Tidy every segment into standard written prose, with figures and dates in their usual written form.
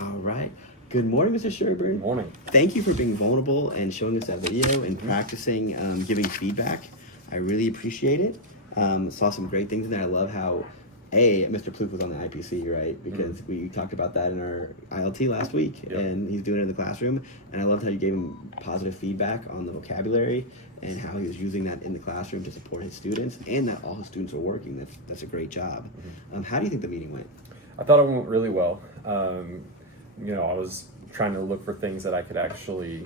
All right. Good morning, Mr. Sherburne. Good morning. Thank you for being vulnerable and showing us that video and practicing giving feedback. I really appreciate it. Saw some great things in there. I love how, Mr. Plouffe was on the IPC, right? Because we talked about that in our ILT last week, and he's doing it in the classroom. And I loved how you gave him positive feedback on the vocabulary and how he was using that in the classroom to support his students, and that all his students are working. That's a great job. How do you think the meeting went? I thought it went really well. I was trying to look for things that I could actually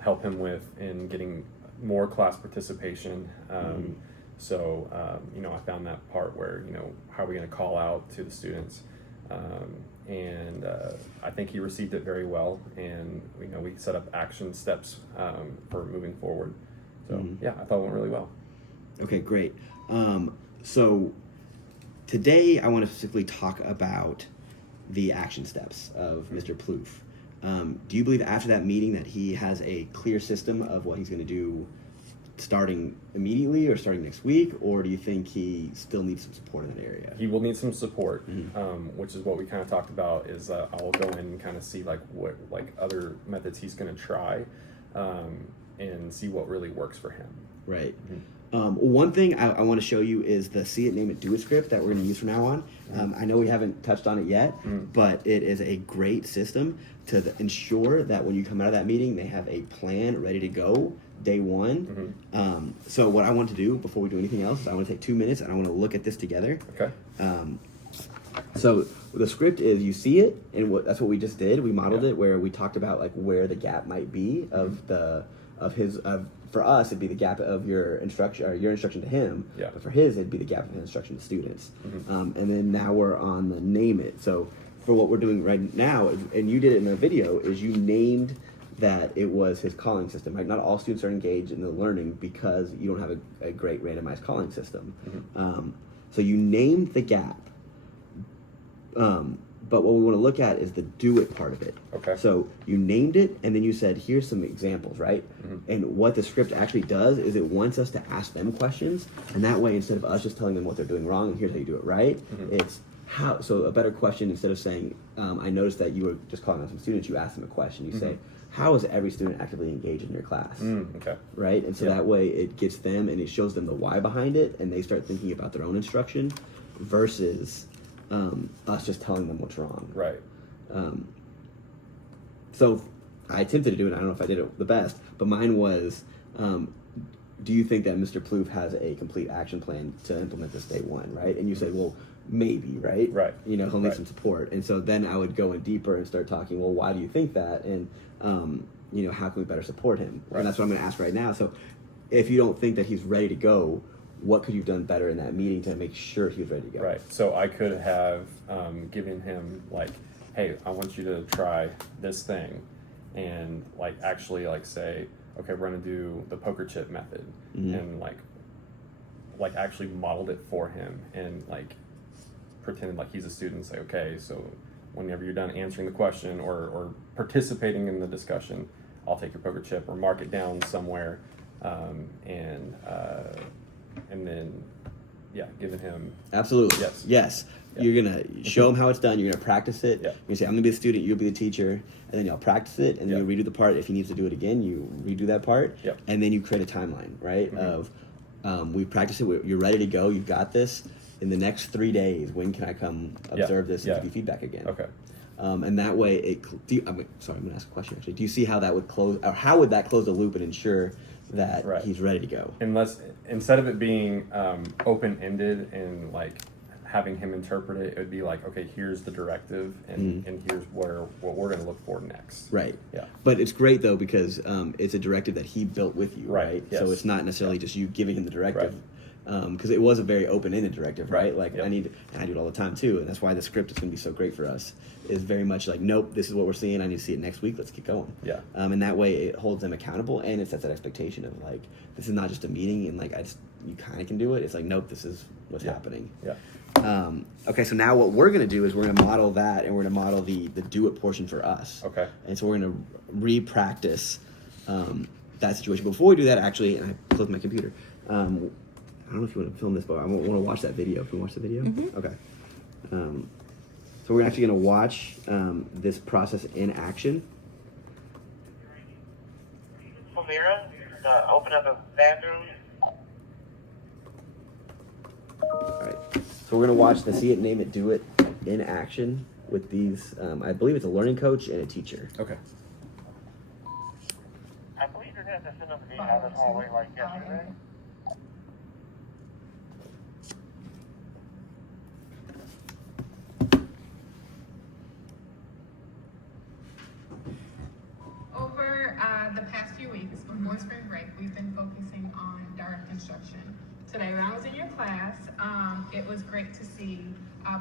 help him with in getting more class participation. So, I found that part where, how are we going to call out to the students? And I think he received it very well. And, we set up action steps for moving forward. So, I thought it went really well. Okay, great. So today I want to specifically talk about the action steps of Mr. Plouffe. Do you believe after that meeting that he has a clear system of what he's going to do starting immediately or starting next week, or do you think he still needs some support in that area? He will need some support, which is what we kind of talked about. Is I'll go in and kind of see what other methods he's going to try, and see what really works for him. Right. One thing I want to show you is the See It, Name It, Do It script that we're going to use from now on. I know we haven't touched on it yet, but it is a great system to ensure that when you come out of that meeting, they have a plan ready to go day one. So what I want to do before we do anything else is I want to take 2 minutes and I want to look at this together. Okay. So the script is you see it, and that's what we just did. We modeled it where we talked about where the gap might be for us, it'd be the gap of your instruction to him. Yeah. But for his, it'd be the gap of his instruction to students. And then now we're on the name it. So for what we're doing right now, and you did it in the video, is you named that it was his calling system. Right? Not all students are engaged in the learning because you don't have a great randomized calling system. So you named the gap. But what we want to look at is the do it part of it. Okay. So you named it, and then you said, here's some examples, right? And what the script actually does is it wants us to ask them questions, and that way, instead of us just telling them what they're doing wrong and here's how you do it right, it's how. So a better question, instead of saying, I noticed that you were just calling out some students, you ask them a question. You say, how is every student actively engaged in your class? Okay. Right? And so that way it gets them, and it shows them the why behind it, and they start thinking about their own instruction versus us just telling them what's wrong. Right. So I attempted to do it. I don't know if I did it the best, but mine was, do you think that Mr. Plouffe has a complete action plan to implement this day one, right? And you say, well, maybe, right? Right. He'll need some support. And so then I would go in deeper and start talking, well, why do you think that? And, how can we better support him? Right. And that's what I'm going to ask right now. So if you don't think that he's ready to go, what could you have done better in that meeting to make sure he was ready to go? Right. So I could have given him hey, I want you to try this thing, and actually say, okay, we're gonna do the poker chip method, and actually modeled it for him, and pretended like he's a student. Say, okay, so whenever you're done answering the question or participating in the discussion, I'll take your poker chip or mark it down somewhere, and then, giving him... Absolutely. Yes. Yeah. You're going to show him how it's done. You're going to practice it. Yeah. You're going to say, I'm going to be the student, you'll be the teacher. And then y'all practice it, and then you redo the part. If he needs to do it again, you redo that part. Yeah. And then you create a timeline, right? Of, we've practiced it, you're ready to go, you've got this. In the next 3 days, when can I come observe this and give you feedback again? Okay. And that way, I'm going to ask a question, actually. Do you see how that would close, or how would that close the loop and ensure that he's ready to go? Instead of it being open-ended and having him interpret it, it would be okay, here's the directive, and here's what we're going to look for next. Right. Yeah. But it's great though, because it's a directive that he built with you, right? Yes. So it's not necessarily just you giving him the directive. Because it was a very open-ended directive, right? I do it all the time too, and that's why the script is going to be so great for us. Is very much nope, this is what we're seeing. I need to see it next week. Let's get going. Yeah. And that way it holds them accountable, and it sets that expectation of this is not just a meeting, and you kind of can do it. It's nope, this is what's happening. Yeah. Okay, so now what we're going to do is we're going to model that, and we're going to model the do it portion for us. Okay. And so we're going to re-practice that situation. Before we do that, actually, and I closed my computer. I don't know if you want to film this, but I want to watch that video. Can we watch the video? Okay. So we're actually going to watch this process in action. Samira, open up a bathroom. All right. So we're going to watch the See It, Name It, Do It in action with these. I believe it's a learning coach and a teacher. Okay. I believe you're going to send them the out of the hallway like yesterday. Over the past few weeks, before spring break, we've been focusing on direct instruction. Today, when I was in your class, it was great to see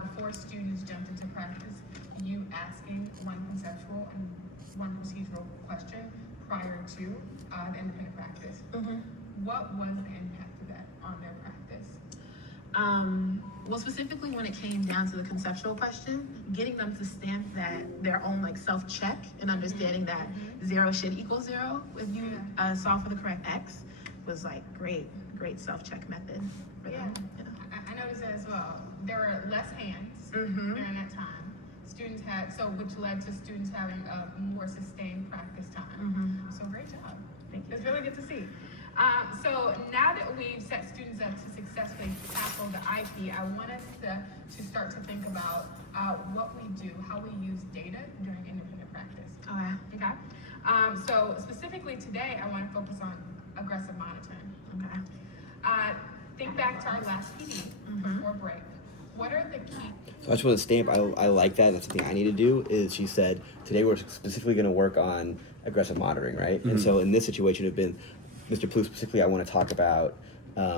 before students jumped into practice, you asking one conceptual and one procedural question prior to the independent practice. What was the impact of that on their practice? Well, specifically when it came down to the conceptual question, getting them to stamp that their own like self-check and understanding that 0 should equal 0 if you solve for the correct x was like great self-check method for them. I noticed that as well. There were less hands Mhm. during that time. Students had, which led to students having a more sustained practice time. So great job. Thank you. It's really good to see. So now that we've set students up to successfully tackle the IP, I want us to start to think about what we do, how we use data during independent practice. Okay. Okay? So specifically today, I want to focus on aggressive monitoring. Okay. Think back to our last PD before break. What are the key? So I just want to stamp. I like that. That's something I need to do. Is she said today we're specifically going to work on aggressive monitoring, right? And so in this situation, it would have been Mr. Plouffe specifically. I want to talk about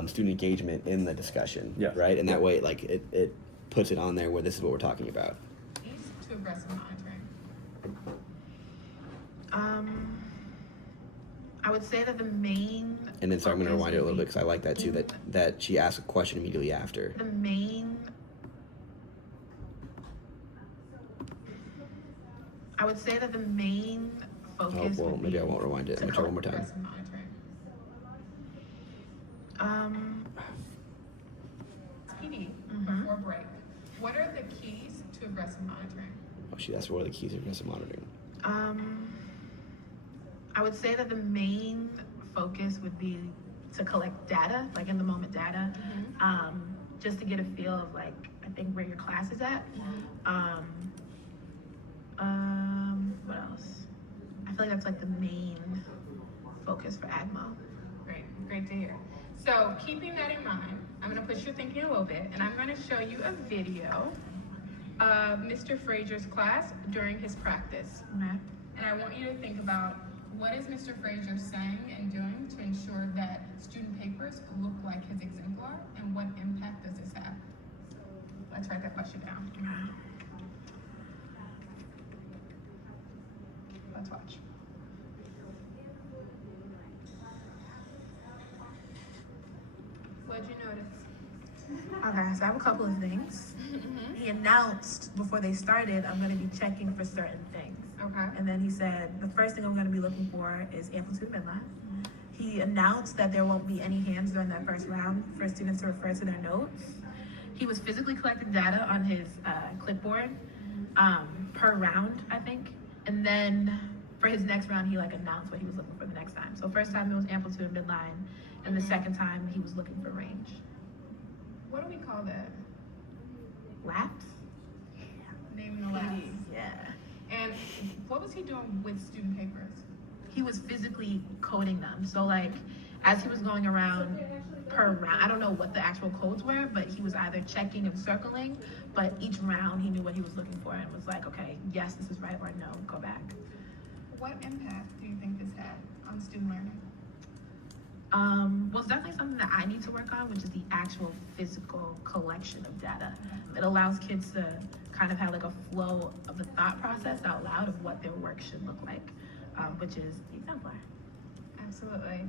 student engagement in the discussion, Yeah. right? And that way, like it puts it on there where this is what we're talking about. Keys to aggressive monitoring. I would say that the main And then, sorry, I'm going to focus rewind it a would little bit be- because I like that too. That she asked a question immediately after. the main I would say that the main Oh, focus well, would maybe be I won't rewind it. I'm going to try one more time. Aggressive monitoring. PD before break. What are the keys to aggressive monitoring? Oh, she asked what are the keys of aggressive monitoring. I would say that the main focus would be to collect data, like in the moment data, just to get a feel of like I think where your class is at. What else? I feel like that's like the main focus for AGMO. Great to hear. So keeping that in mind, I'm going to push your thinking a little bit, and I'm going to show you a video of Mr. Frazier's class during his practice. Okay. And I want you to think about what is Mr. Frazier saying and doing to ensure that student papers look like his exemplar, and what impact does this have? Let's write that question down. Let's watch. What'd you notice? Okay, so I have a couple of things. He announced before they started, I'm going to be checking for certain things. Okay. And then he said, the first thing I'm going to be looking for is amplitude midline. He announced that there won't be any hands during that first round for students to refer to their notes. He was physically collecting data on his clipboard per round, I think. And then for his next round, he like announced what he was looking for the next time. So first time it was amplitude midline, and the second time he was looking for range. What do we call that? Laps? Naming the labs. Yeah. And what was he doing with student papers? He was physically coding them. So like, as he was going around per round, I don't know what the actual codes were, but he was either checking and circling, but each round he knew what he was looking for and was like, okay, yes, this is right, or no, go back. What impact do you think this had on student learning? Well, it's definitely something that I need to work on, which is the actual physical collection of data. It allows kids to kind of have like a flow of the thought process out loud of what their work should look like, which is the exemplar. Absolutely.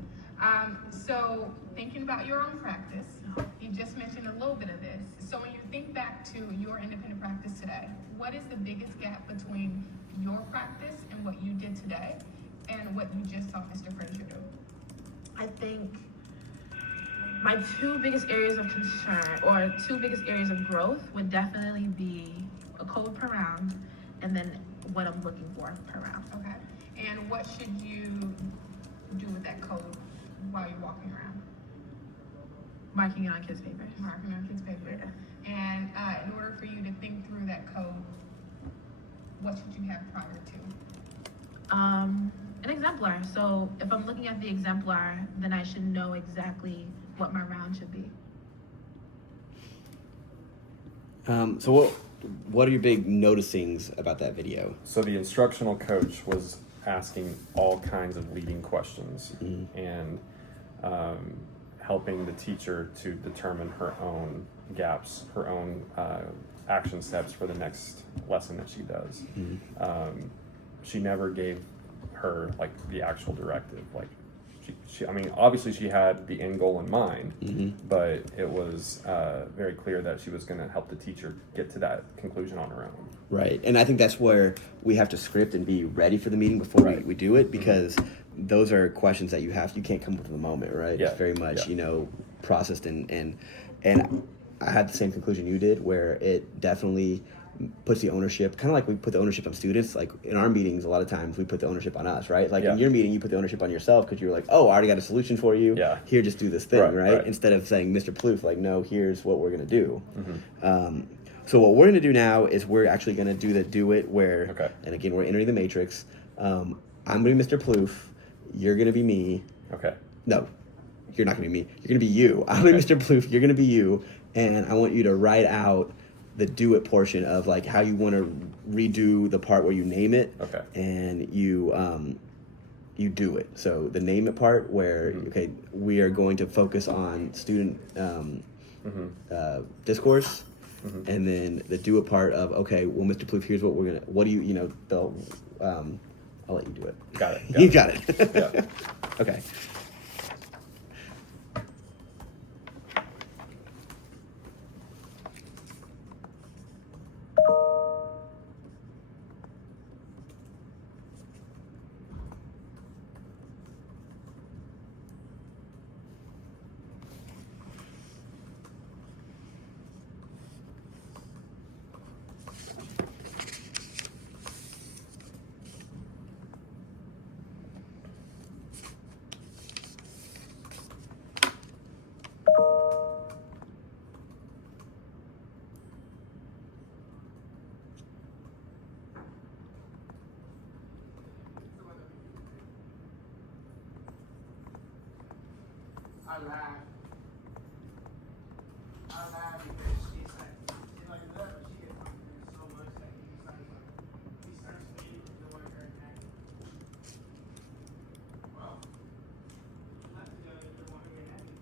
So thinking about your own practice, you just mentioned a little bit of this. So when you think back to your independent practice today, what is the biggest gap between your practice and what you did today and what you just saw Mr. Frazier do? I think my two biggest areas of concern or two biggest areas of growth would definitely be code per round, and then what I'm looking for per round. Okay. And what should you do with that code while you're walking around? Marking it on kids' papers. Marking on kids' paper. Yeah. And in order for you to think through that code, what should you have prior to? An exemplar. So if I'm looking at the exemplar, then I should know exactly what my round should be. So what are your big noticings about that video? So the instructional coach was asking all kinds of leading questions and helping the teacher to determine her own gaps, her own action steps for the next lesson that she does. She never gave her like the actual directive. Like she I mean, obviously she had the end goal in mind, but it was very clear that she was going to help the teacher get to that conclusion on her own. Right, and I think that's where we have to script and be ready for the meeting before we do it, because those are questions that you can't come up with in the moment, right? Yeah. It's very much, Yeah. processed and I had the same conclusion you did, where it definitely puts the ownership, kind of like we put the ownership on students. Like in our meetings, a lot of times we put the ownership on us, right? Like in your meeting, you put the ownership on yourself because you were like, oh, I already got a solution for you. Yeah. Here, just do this thing, Right. Instead of saying, Mr. Plouffe, like, no, here's what we're going to do. So what we're going to do now is we're actually going to do the do it where, and again, we're entering the matrix. I'm going to be Mr. Plouffe. You're going to be me. Okay. No, you're not going to be me. You're going to be you. I'm going to be Mr. Plouffe. You're going to be you. And I want you to write out the do it portion of like how you want to redo the part where you name it. Okay. And you do it. So the name it part where, we are going to focus on student discourse. And then the do it part of, okay, well, Mr. Plouffe, here's what we're what do you, I'll let you do it. Got it. You got it. Yeah. Okay. I laugh because she's like that, but she gets through so much that he starts speaking to the way her neck. Well, that's the other the one who get happy.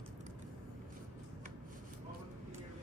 What was the year?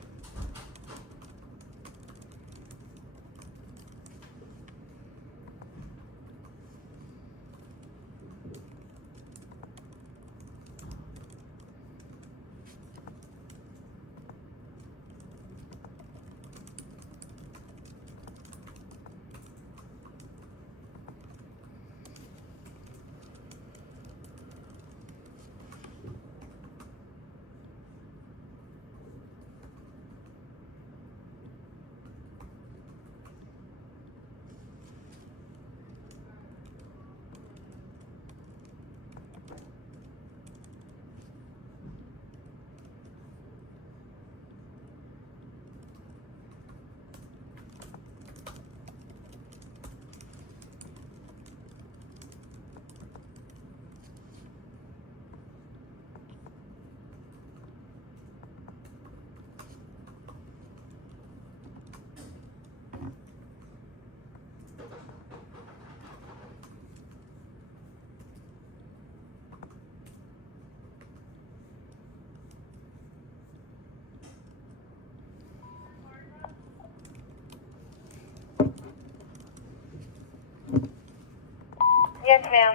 Yes, ma'am.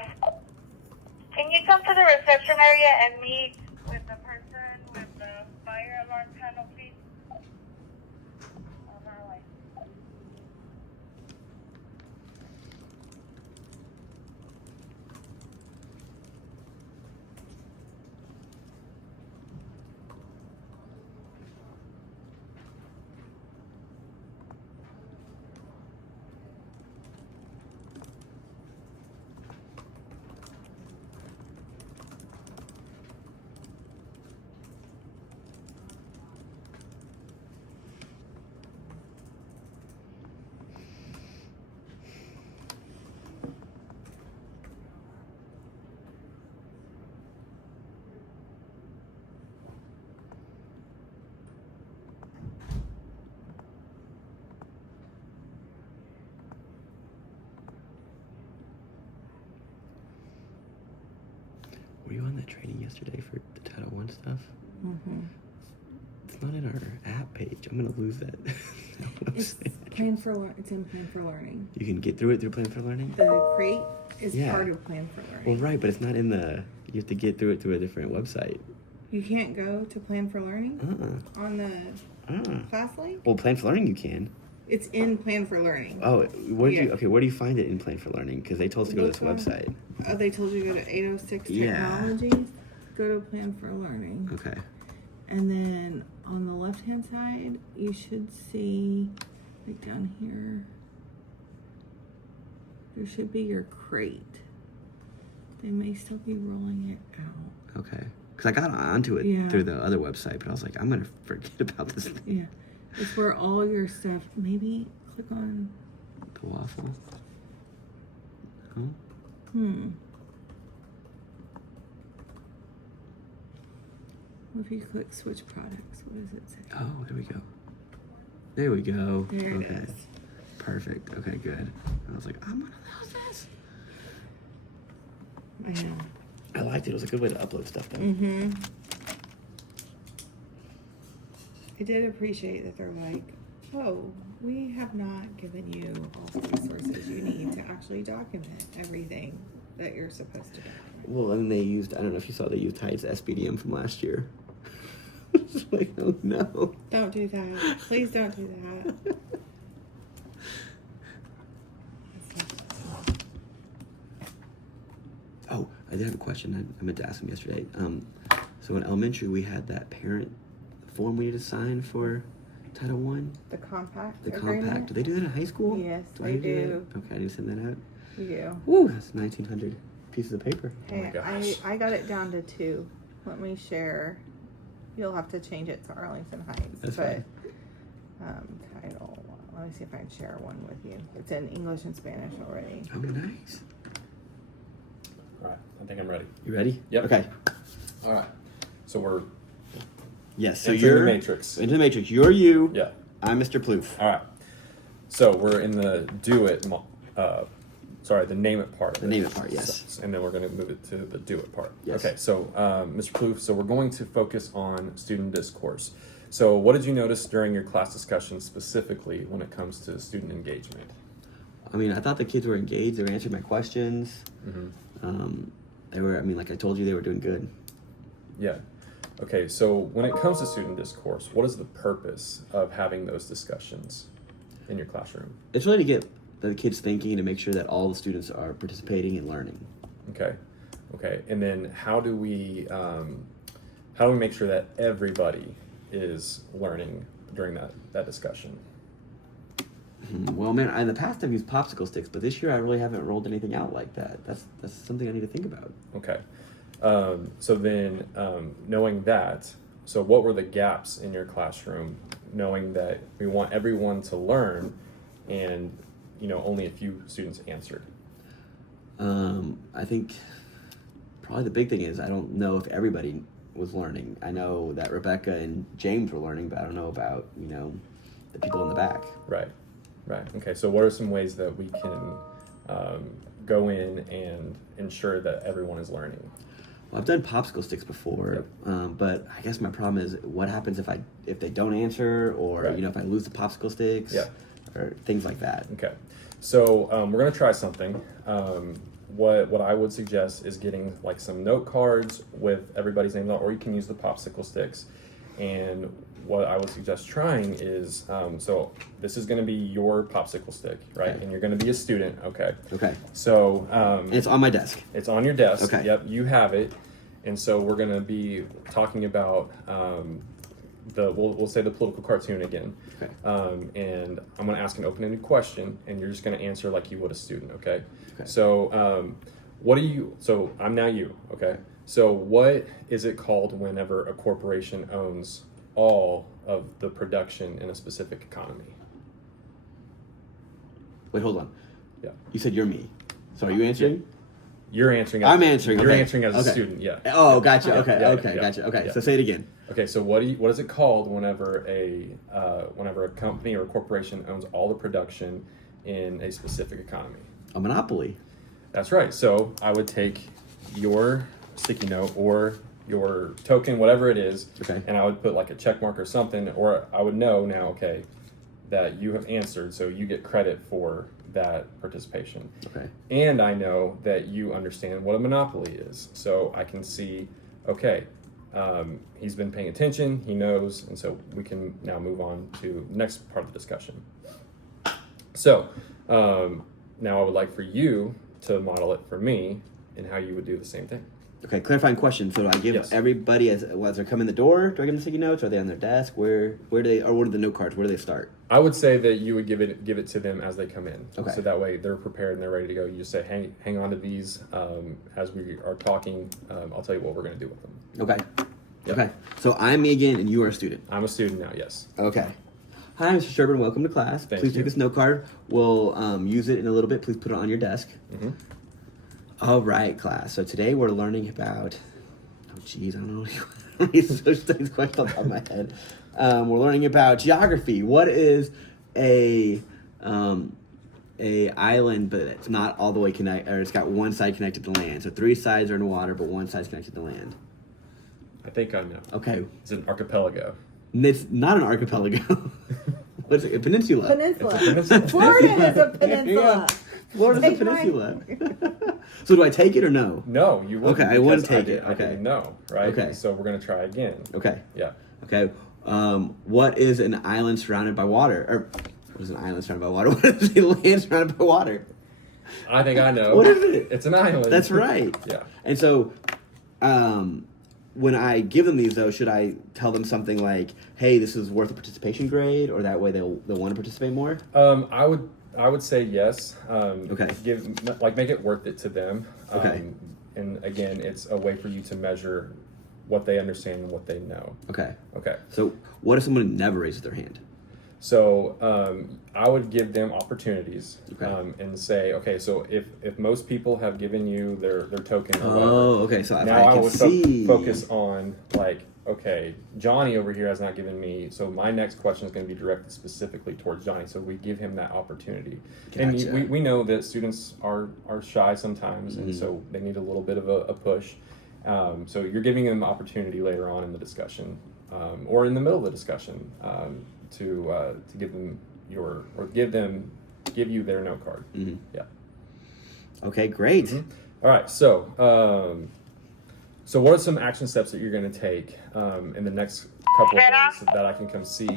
Can you come to the reception area and meet with the person with the fire alarm panel, please? On our way. that training yesterday for the Title I stuff. Mm-hmm. It's not in our app page. I'm gonna lose that. It's Plan for It's in Plan for Learning. You can get through it through Plan for Learning. The crate is Yeah. part of Plan for Well, Learning. right, but it's not in the. You have to get through it through a different website. You can't go to Plan for Learning on the class link. Well, Plan for Learning you can. It's in Plan for Learning. Oh, where do you? Yeah. Okay, where do you find it in Plan for Learning? Because they told us to go to this Look on- website. Oh, they told you to go to 806 Yeah. Technologies. Go to Plan for Learning. Okay. And then on the left hand side, you should see, right down here, there should be your crate. They may still be rolling it out. Okay. Because I got onto it Yeah. through the other website, but I was like, I'm gonna forget about this thing. Yeah. It's where all your stuff, maybe click on, The waffle. Oh. If you click switch products, what does it say? Oh, there we go. There we go. There okay. it is. Perfect. Okay, good. I was like, I'm gonna lose this. I know. I liked it. It was a good way to upload stuff, though. Mm-hmm. I did appreciate that they're like, oh, we have not given you all the resources you need to actually document everything that you're supposed to do. Well, and they used, I don't know if you saw, they used Tide's SBDM from last year. It's like, oh no. Don't do that. Please don't do that. Oh, I did have a question. I meant to ask him yesterday. So in elementary, we had that parent form we had to sign for Title One. The compact The agreement? compact. Do they do that in high school? Yes, Do they I need to do. that? Okay, I need to send that out. You do. Woo, that's 1,900 pieces of paper. Oh my Hey, gosh. I got it down to 2. Let me share. You'll have to change it to Arlington Heights. That's but fine. Title. Let me see if I can share one with you. It's in English and Spanish already. Oh, nice. All right, I think I'm ready. You ready? Yep. Okay. All right. So we're Yes. So entering you're the matrix. into the matrix. You're you. Yeah. I'm Mr. Plouffe. All right. So we're in the do it. The name it part. Of The it. name it part, yes. So- and then we're going to move it to the do it part. Yes. Okay. So, Mr. Plouffe, so we're going to focus on student discourse. So, what did you notice during your class discussion specifically when it comes to student engagement? I mean, I thought the kids were engaged. They were answering my questions. Mm-hmm. They were. I mean, like I told you, they were doing good. Yeah. Okay. So, when it comes to student discourse, what is the purpose of having those discussions in your classroom? It's really to get the kids thinking, to make sure that all the students are participating and learning. Okay. Okay. And then how do we make sure that everybody is learning during that discussion? Well, man, in the past I've used popsicle sticks, but this year I really haven't rolled anything out like that. That's something I need to think about. Okay. So then, knowing that, so what were the gaps in your classroom, knowing that we want everyone to learn and, only a few students answered? I think probably the big thing is I don't know if everybody was learning. I know that Rebecca and James were learning, but I don't know about, the people in the back. Right. Right. Okay. So what are some ways that we can go in and ensure that everyone is learning? Well, I've done popsicle sticks before, but I guess my problem is what happens if they don't answer, or Right. if I lose the popsicle sticks, Yeah. or things like that. Okay, so we're gonna try something. What I would suggest is getting like some note cards with everybody's names on, or you can use the popsicle sticks. And what I would suggest trying is, so this is gonna be your popsicle stick, right? Okay. And you're gonna be a student, okay? Okay. So And it's on my desk. it's on your desk. Okay. Yep, you have it. And so we're gonna be talking about we'll say the political cartoon again. Okay. And I'm gonna ask an open-ended question, and you're just gonna answer like you would a student. Okay. Okay. So So I'm now you. Okay. So what is it called whenever a corporation owns all of the production in a specific economy? Wait, hold on. Yeah. You said you're me. So are you answering? You're answering. I'm answering. You're okay. answering as a Okay. student. Yeah. Oh, gotcha. Okay. Yeah, okay. yeah, Gotcha. Okay. yeah. So say it again. Okay, so what is it called whenever a company or a corporation owns all the production in a specific economy? A monopoly. That's right. So I would take your sticky note or your token, whatever it is, Okay. and I would put like a check mark or something, or I would know now, okay, that you have answered, so you get credit for that participation. Okay. And I know that you understand what a monopoly is, so I can see, okay, he's been paying attention, he knows, and so we can now move on to the next part of the discussion. So now I would like for you to model it for me and how you would do the same thing. Okay, clarifying question. So do I give Yes. everybody as they come in the door? Do I give them sticky notes? Are they on their desk? Where do they, or what are the note cards? Where do they start? I would say that you would give it to them as they come in. Okay. So that way they're prepared and they're ready to go. You just say, hang on to these as we are talking. I'll tell you what we're going to do with them. Okay. Yep. Okay. So I'm Megan and you are a student. I'm a student now. Yes. Okay. Hi, Mr. Sherburne. Welcome to class. Thank Please you. take this note card. We'll use it in a little bit. Please put it on your desk. Mhm. All right, class. So today we're learning about. Oh, geez, I don't know these questions off the top of my head. We're learning about geography. What is a island, but it's not all the way connected, or it's got one side connected to land. So 3 sides are in water, but one side's connected to land. I think I know. Okay, It's an archipelago. and it's not an archipelago. What's it? A peninsula. Peninsula. Peninsula. Florida is a There you peninsula. go. Florida's a Take mine. peninsula. So do I take it or no? No, you wouldn't. Okay, I wouldn't because take it. I Okay. didn't know, right? Okay. So we're going to try again. Okay. Yeah. Okay. What is an island surrounded by water? Or what is an island surrounded by water? What is a land surrounded by water? I think I know. What is it? It's an island. That's right. Yeah. And so, when I give them these, though, should I tell them something like, "Hey, this is worth a participation grade," or that way they'll want to participate more? I would say yes. Okay. Make it worth it to them. Okay. And again, it's a way for you to measure what they understand and what they know. Okay. Okay. So, what if someone never raises their hand? So I would give them opportunities Okay. and say, okay, so if most people have given you their token or whatever, Oh, okay. So if now I I can would see. focus on like, okay, Johnny over here has not given me, so my next question is going to be directed specifically towards Johnny. So we give him that opportunity. And Gotcha. we know that students are shy sometimes, and so they need a little bit of a push. So you're giving them opportunity later on in the discussion, or in the middle of the discussion, to give them give you their note card. Mhm. Yeah. Okay, great. Mhm. All right. So so what are some action steps that you're going to take in the next couple of days that I can come see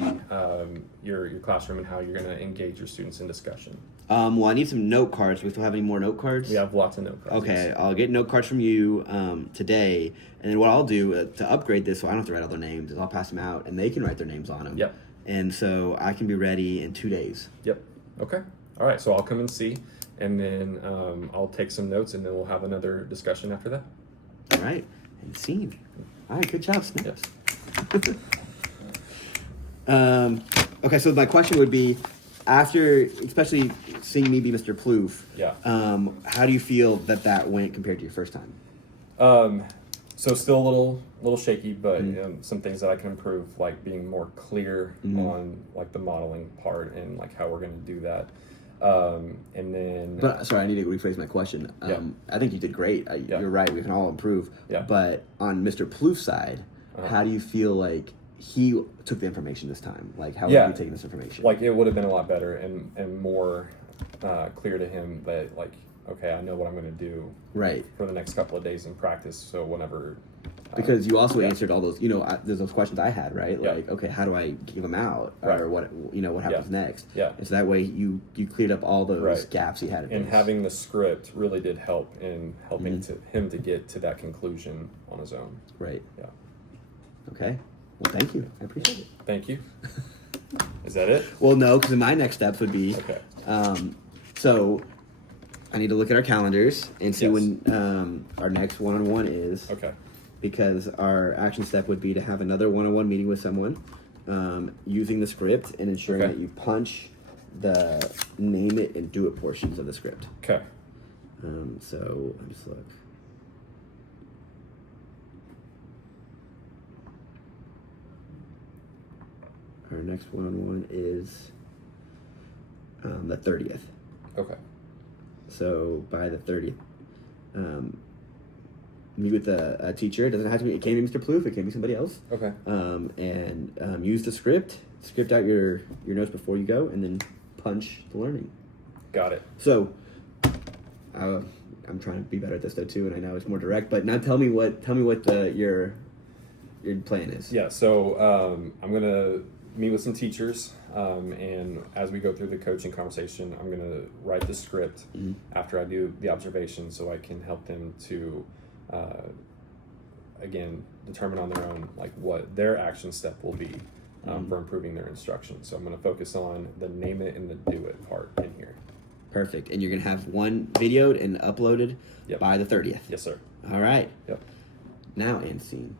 your classroom and how you're going to engage your students in discussion? Well, I need some note cards. Do we still have any more note cards? We have lots of note cards. Okay, I'll get note cards from you today, and then what I'll do to upgrade this, so I don't have to write all their names, is I'll pass them out, and they can write their names on them. Yep. And so I can be ready in 2 days. Yep. Okay. All right. So I'll come and see, and then I'll take some notes, and then we'll have another discussion after that. All right, and scene. All right, good job, Snaps. Okay, so my question would be, after, especially seeing me be Mr. Plouffe, Yeah. how do you feel that went compared to your first time? So still a little shaky, but some things that I can improve, like being more clear on like the modeling part and like how we're going to do that. And then, But sorry, I need to rephrase my question. Yeah. I think you did great. Yeah. You're right. We can all improve. Yeah. But on Mr. Plouffe's side, how do you feel like he took the information this time? Like, how Yeah. are you taking this information? like it would have been a lot better and more clear to him that like, okay, I know what I'm going to do right. for the next couple of days in practice. So whenever, Because you also yeah. answered all those, there's those questions I had, right? Yeah. Like, okay, how do I give them out, Right. or what happens next? Yeah. And so that way you cleared up all those Right. gaps he had. in and his- having the script really did help in helping him to get to that conclusion on his own. right. Yeah. Okay. Well, thank you. I appreciate it. Thank you. Is that it? Well, no, because my next steps would be, Okay. so I need to look at our calendars and see Yes. when our next one-on-one is. Okay. Because our action step would be to have another one-on-one meeting with someone, using the script and ensuring Okay. that you punch the name it and do it portions of the script. Okay. So let me just look. Our next one-on-one is the 30th. Okay. So by the 30th, meet with a teacher. It doesn't have to be. It can be Mr. Plouffe. It can be somebody else. Okay. And use the script out your notes before you go, and then punch the learning. Got it. So, I'm trying to be better at this though too, and I know it's more direct. But now tell me what your plan is. Yeah. So I'm gonna meet with some teachers, and as we go through the coaching conversation, I'm gonna write the script after I do the observation, so I can help them to, again, determine on their own like what their action step will be for improving their instruction. So I'm gonna focus on the name it and the do it part in here. Perfect. And you're gonna have one videoed and uploaded Yep. by the 30th. Yes, sir. All right. Yep. Now end scene.